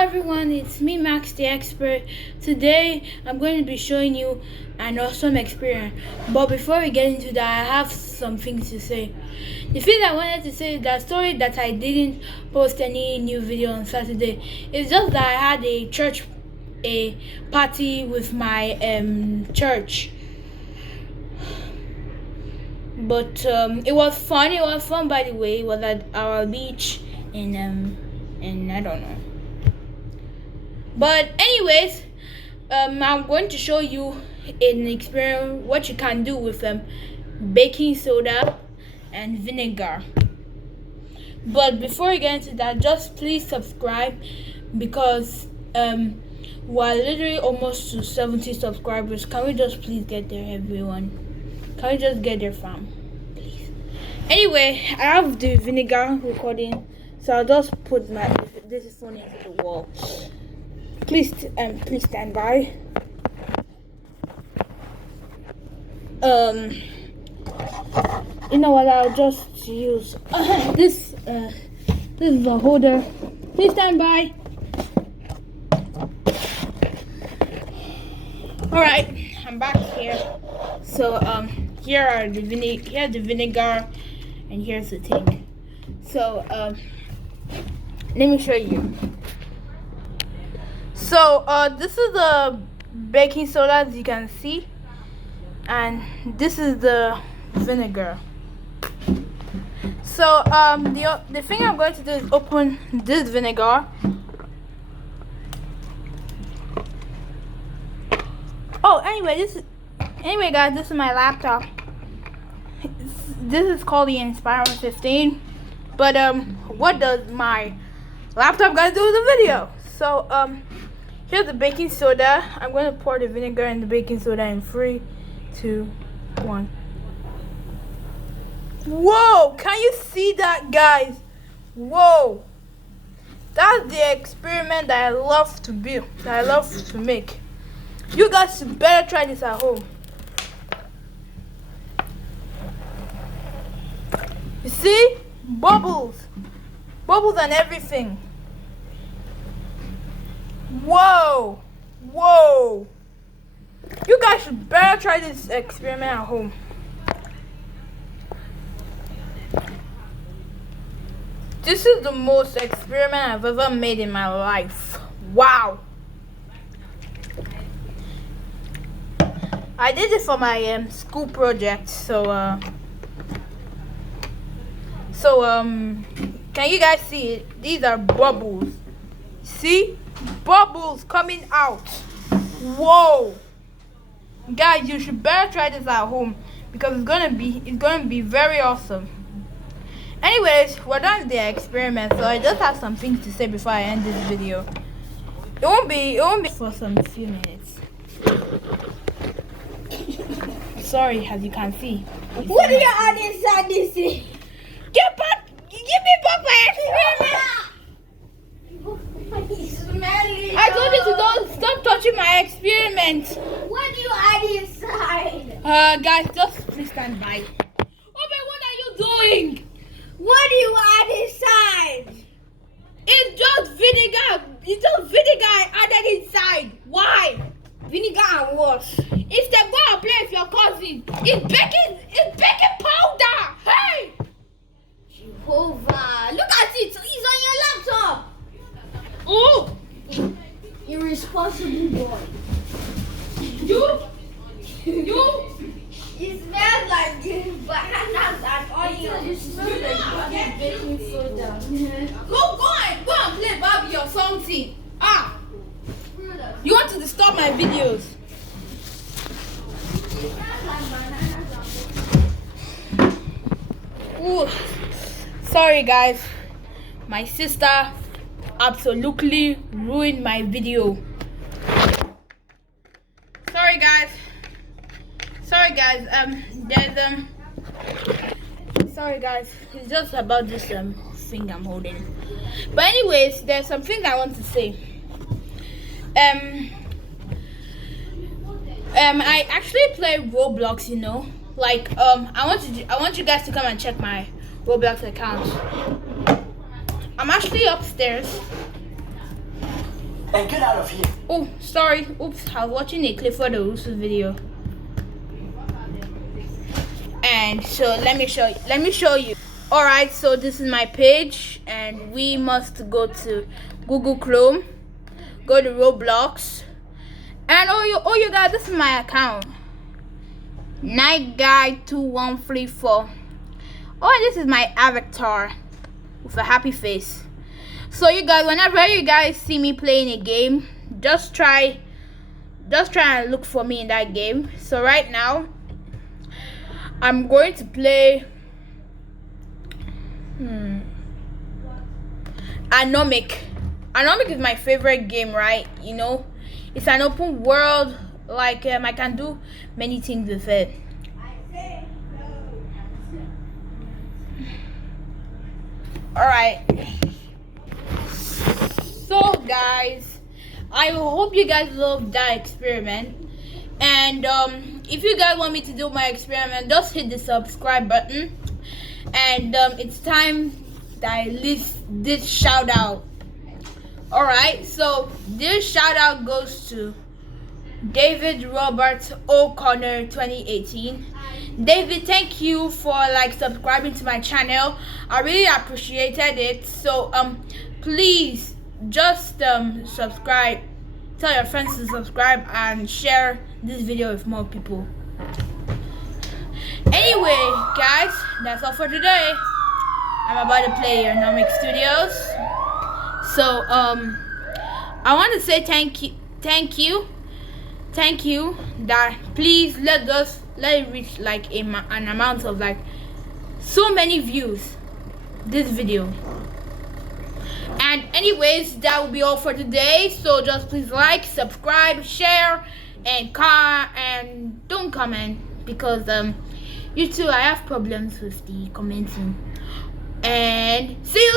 everyone, it's me Max the Expert. Today I'm going to be showing you an awesome experience. But before we get into that, I have some things to say. The thing I wanted to say is that story that I didn't post any new video on Saturday. It's just that I had a party with my church. But it was fun. It was fun, by the way. It was at our beach and I don't know. But anyways, I'm going to show you an experience what you can do with baking soda and vinegar. But before we get into that, just please subscribe because we're literally almost to 70 subscribers. Can we just please get there, everyone? Can we just get there, fam? Please. Anyway, I have the vinegar recording, so I'll just put this phone into the wall. Please stand by. You know what? I'll just use this. This is a holder. Please stand by. All right, I'm back here. So here's the vinegar, and here's the thing. So let me show you. So this is the baking soda, as you can see, and this is the vinegar. So the thing I'm going to do is open this vinegar. Oh, anyway guys, this is my laptop. This is called the Inspire 15. But what does my laptop got to do with the video? So here's the baking soda. I'm going to pour the vinegar and the baking soda in 3, 2, 1. Whoa! Can you see that, guys? Whoa! That's the experiment that I love to build, that I love to make. You guys better try this at home. You see? Bubbles and everything. Whoa! You guys should better try this experiment at home. This is the most experiment I've ever made in my life. Wow! I did it for my school project, so can you guys see it? These are bubbles. See? Bubbles coming out. Whoa! Guys, you should better try this at home because it's gonna be very awesome. Anyways, we're done with the experiment, so I just have some things to say before I end this video. It won't be for some few minutes. Sorry, as you can see. What do you add inside this thing? Give me back my experiment. I told you to don't stop touching my experiment. What do you add inside? Guys, just please stand by. Oh man, what are you doing? What do you add inside? It's just vinegar. It's just vinegar I added inside. Why? Vinegar and what? Instead, go and play with your cousin. It's baking powder. Hey! Jehovah, look at it. It's on your laptop. Oh! Irresponsible boy. You? It smells like bananas and onions. It smells like baking soda. Go and play Barbie or something. You want to disturb my videos? Ooh. Sorry guys, my sister absolutely ruined my video. Sorry guys, it's just about this thing I'm holding. But anyways, there's something I want to say. I actually play Roblox, you know. Like I want you guys to come and check my Roblox account. I'm actually upstairs. and get out of here. Oh, sorry. Oops, I was watching a Clifford the Russo video. And so let me show you. All right, so this is my page, and we must go to Google Chrome, go to Roblox, and oh you guys, this is my account, Night Guy 2134. Oh, this is my avatar with a happy face. So you guys, whenever you guys see me playing a game, just try and look for me in that game. So right now I'm going to play Anomic. Anomic is my favorite game, right? You know, it's an open world, like I can do many things with it. Alright, so guys, I hope you guys loved that experiment. And if you guys want me to do my experiment, just hit the subscribe button. And it's time that I list this shout out. Alright, so this shout out goes to David Robert O'Connor 2018. David, thank you for subscribing to my channel. I really appreciated it. So please just subscribe, tell your friends to subscribe, and share this video with more people. Anyway guys, that's all for today. I'm about to play Anomic Studios. So I want to say thank you that please let it reach an amount of so many views this video. And anyways, that will be all for today. So just please like, subscribe, share, and don't comment, because you too, I have problems with the commenting. And see you